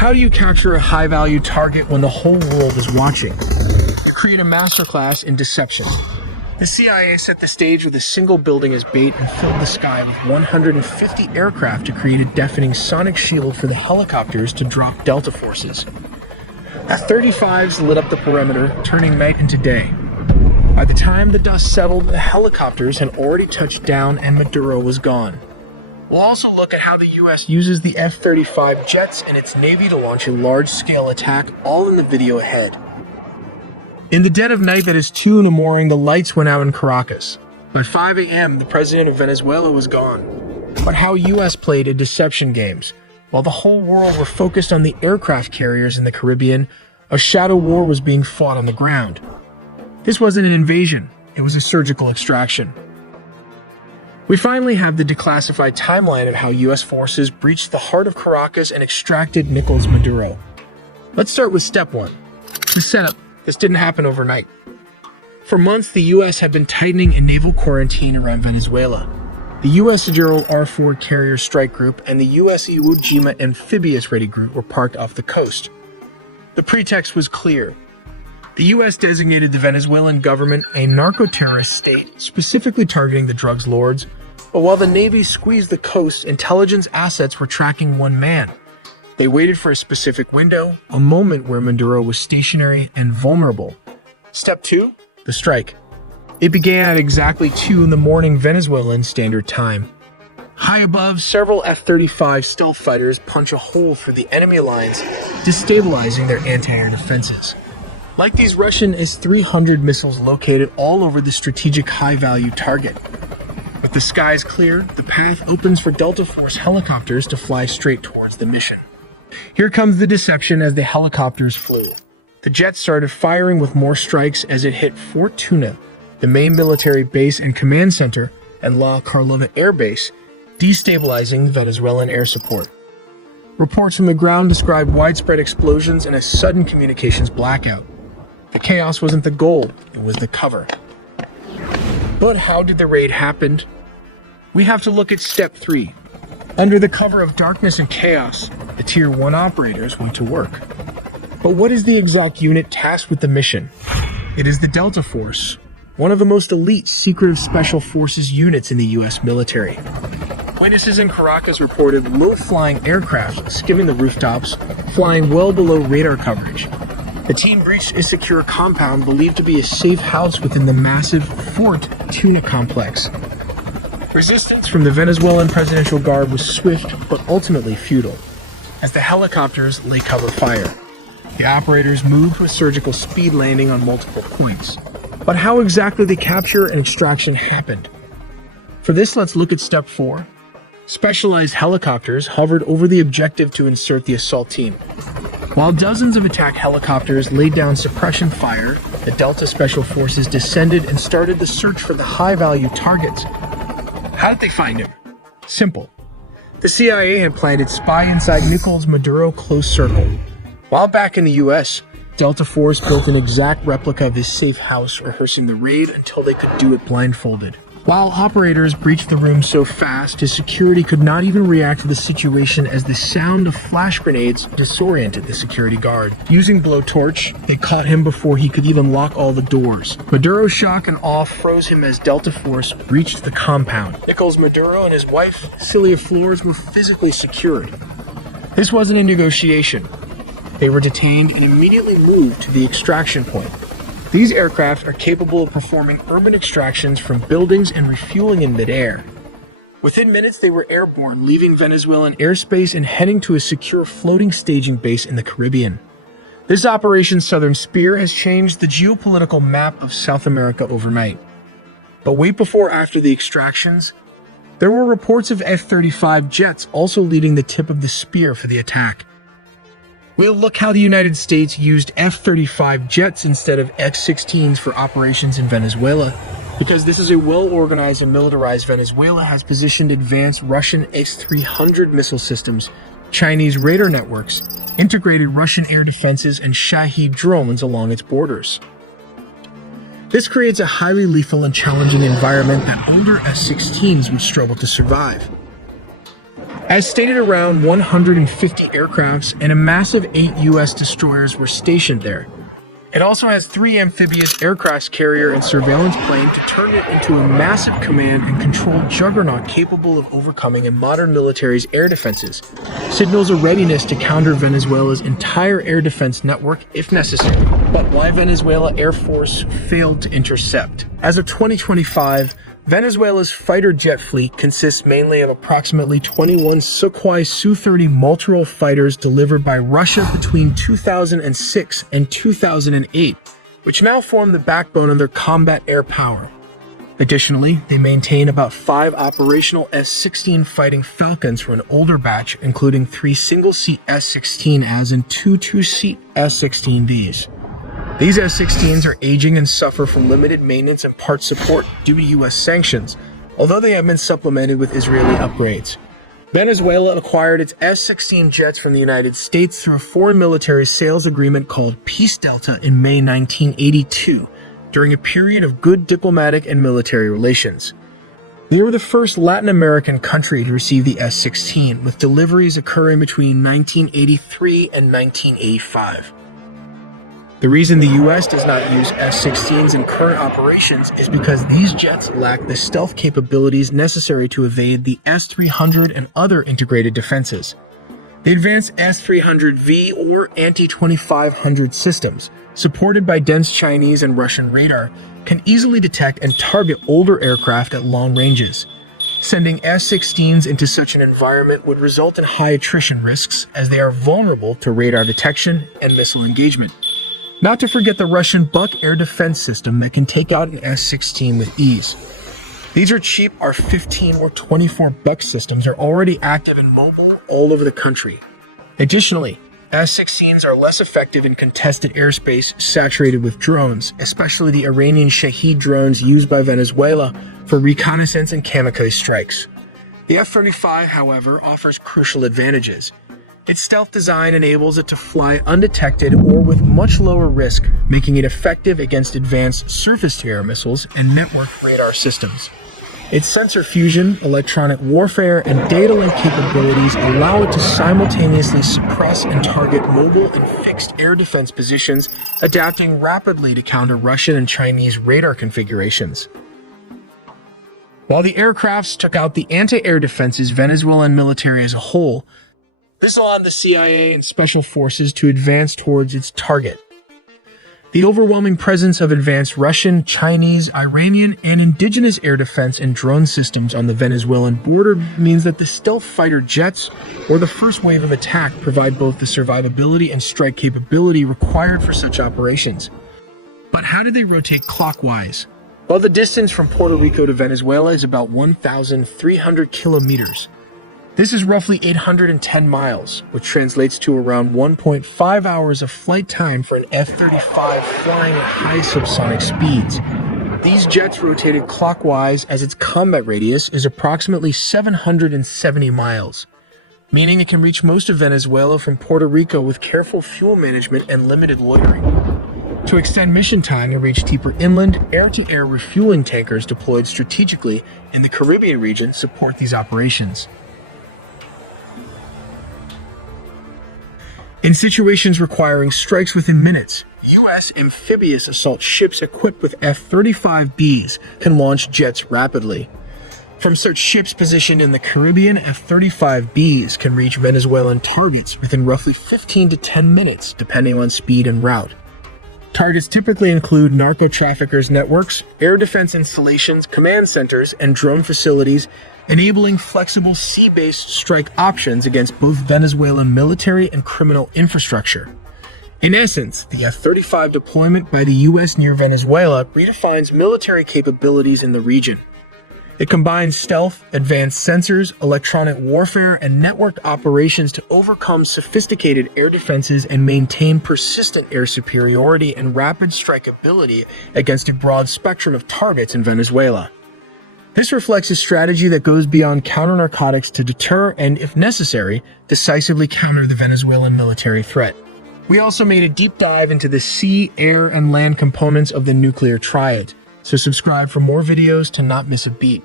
How do you capture a high-value target when the whole world is watching? You create a masterclass in deception. The CIA set the stage with a single building as bait and filled the sky with 150 aircraft to create a deafening sonic shield for the helicopters to drop Delta forces. F-35s lit up the perimeter, turning night into day. By the time the dust settled, the helicopters had already touched down and Maduro was gone. We'll also look at how the US uses the F-35 jets and its Navy to launch a large-scale attack, all in the video ahead. In the dead of night that is 2 in the morning, the lights went out in Caracas. By 5 a.m., the president of Venezuela was gone. But how US played a deception games. While the whole world were focused on the aircraft carriers in the Caribbean, a shadow war was being fought on the ground. This wasn't an invasion, it was a surgical extraction. We finally have the declassified timeline of how US forces breached the heart of Caracas and extracted Nicolas Maduro. Let's start with step 1, the setup. This didn't happen overnight. For months, the US had been tightening a naval quarantine around Venezuela. The US Gerald R-4 Carrier Strike Group and the US Iwo Jima Amphibious Ready Group were parked off the coast. The pretext was clear. The US designated the Venezuelan government a narco-terrorist state, specifically targeting the drugs lords, but while the Navy squeezed the coast, intelligence assets were tracking one man. They waited for a specific window, a moment where Maduro was stationary and vulnerable. Step 2, the strike. It began at exactly 2 in the morning Venezuelan Standard Time. High above, several F-35 stealth fighters punch a hole through the enemy lines, destabilizing their anti-air defenses. Like these Russian S-300 missiles located all over the strategic high-value target. With the skies clear, the path opens for Delta Force helicopters to fly straight towards the mission. Here comes the deception as the helicopters flew. The jets started firing with more strikes as it hit Fort Tuna, the main military base and command center, and La Carlova Air Base, destabilizing Venezuelan air support. Reports from the ground described widespread explosions and a sudden communications blackout. The chaos wasn't the goal, it was the cover. But how did the raid happen? We have to look at step 3. Under the cover of darkness and chaos, the Tier 1 operators went to work. But what is the exact unit tasked with the mission? It is the Delta Force, one of the most elite secretive special forces units in the US military. Witnesses in Caracas reported low-flying aircraft skimming the rooftops, flying well below radar coverage. The team breached a secure compound believed to be a safe house within the massive Fort Tuna complex. Resistance from the Venezuelan Presidential Guard was swift but ultimately futile, as the helicopters lay cover fire. The operators moved with surgical speed, landing on multiple points. But how exactly the capture and extraction happened? For this, let's look at step 4. Specialized helicopters hovered over the objective to insert the assault team. While dozens of attack helicopters laid down suppression fire, the Delta Special Forces descended and started the search for the high-value targets. How did they find him? Simple. The CIA had planted spy inside Nicolas Maduro close circle. While back in the US, Delta Force built an exact replica of his safe house, rehearsing the raid until they could do it blindfolded. While operators breached the room so fast, his security could not even react to the situation as the sound of flash grenades disoriented the security guard. Using blowtorch, they caught him before he could even lock all the doors. Maduro's shock and awe froze him as Delta Force breached the compound. Nicolas Maduro and his wife, Celia Flores, were physically secured. This wasn't a negotiation. They were detained and immediately moved to the extraction point. These aircraft are capable of performing urban extractions from buildings and refueling in midair. Within minutes, they were airborne, leaving Venezuelan airspace and heading to a secure floating staging base in the Caribbean. This Operation Southern Spear has changed the geopolitical map of South America overnight. But wait before after the extractions, there were reports of F-35 jets also leading the tip of the spear for the attack. We'll look how the United States used F-35 jets instead of X-16s for operations in Venezuela, because this is a well-organized and militarized Venezuela has positioned advanced Russian S-300 missile systems, Chinese radar networks, integrated Russian air defenses, and Shahed drones along its borders. This creates a highly lethal and challenging environment that older F-16s would struggle to survive. As stated, around 150 aircrafts and a massive 8 U.S. destroyers were stationed there. It also has 3 amphibious aircraft carrier and surveillance plane to turn it into a massive command and control juggernaut capable of overcoming a modern military's air defenses. Signals a readiness to counter Venezuela's entire air defense network if necessary. But why Venezuela Air Force failed to intercept? As of 2025, Venezuela's fighter jet fleet consists mainly of approximately 21 Sukhoi Su-30 multirole fighters delivered by Russia between 2006 and 2008, which now form the backbone of their combat air power. Additionally, they maintain about 5 operational S-16 Fighting Falcons for an older batch, including 3 single-seat S-16As and 2 two-seat S-16Bs. These S-16s are aging and suffer from limited maintenance and part support due to U.S. sanctions, although they have been supplemented with Israeli upgrades. Venezuela acquired its S-16 jets from the United States through a foreign military sales agreement called Peace Delta in May 1982, during a period of good diplomatic and military relations. They were the first Latin American country to receive the S-16, with deliveries occurring between 1983 and 1985. The reason the U.S. does not use S-16s in current operations is because these jets lack the stealth capabilities necessary to evade the S-300 and other integrated defenses. The advanced S-300V or anti-2500 systems, supported by dense Chinese and Russian radar, can easily detect and target older aircraft at long ranges. Sending S-16s into such an environment would result in high attrition risks, as they are vulnerable to radar detection and missile engagement. Not to forget the Russian Buk air defense system that can take out an S-16 with ease. These are cheap. Our 15 or 24 Buk systems are already active and mobile all over the country. Additionally, S-16s are less effective in contested airspace saturated with drones, especially the Iranian Shahed drones used by Venezuela for reconnaissance and kamikaze strikes. The F-35, however, offers crucial advantages. Its stealth design enables it to fly undetected or with much lower risk, making it effective against advanced surface-to-air missiles and network radar systems. Its sensor fusion, electronic warfare, and data link capabilities allow it to simultaneously suppress and target mobile and fixed air defense positions, adapting rapidly to counter Russian and Chinese radar configurations. While the aircrafts took out the anti-air defenses Venezuelan military as a whole, this allowed the CIA and special forces to advance towards its target. The overwhelming presence of advanced Russian, Chinese, Iranian, and indigenous air defense and drone systems on the Venezuelan border means that the stealth fighter jets, or the first wave of attack, provide both the survivability and strike capability required for such operations. But how do they rotate clockwise? Well, the distance from Puerto Rico to Venezuela is about 1,300 kilometers. This is roughly 810 miles, which translates to around 1.5 hours of flight time for an F-35 flying at high subsonic speeds. These jets rotated clockwise as its combat radius is approximately 770 miles, meaning it can reach most of Venezuela from Puerto Rico with careful fuel management and limited loitering. To extend mission time and reach deeper inland, air-to-air refueling tankers deployed strategically in the Caribbean region support these operations. In situations requiring strikes within minutes, U.S. amphibious assault ships equipped with F-35Bs can launch jets rapidly. From such ships positioned in the Caribbean, F-35Bs can reach Venezuelan targets within roughly 15 to 10 minutes, depending on speed and route. Targets typically include narco-traffickers' networks, air defense installations, command centers, and drone facilities, enabling flexible sea-based strike options against both Venezuelan military and criminal infrastructure. In essence, the F-35 deployment by the U.S. near Venezuela redefines military capabilities in the region. It combines stealth, advanced sensors, electronic warfare, and networked operations to overcome sophisticated air defenses and maintain persistent air superiority and rapid strikeability against a broad spectrum of targets in Venezuela. This reflects a strategy that goes beyond counter-narcotics to deter and, if necessary, decisively counter the Venezuelan military threat. We also made a deep dive into the sea, air, and land components of the nuclear triad, so subscribe for more videos to not miss a beat.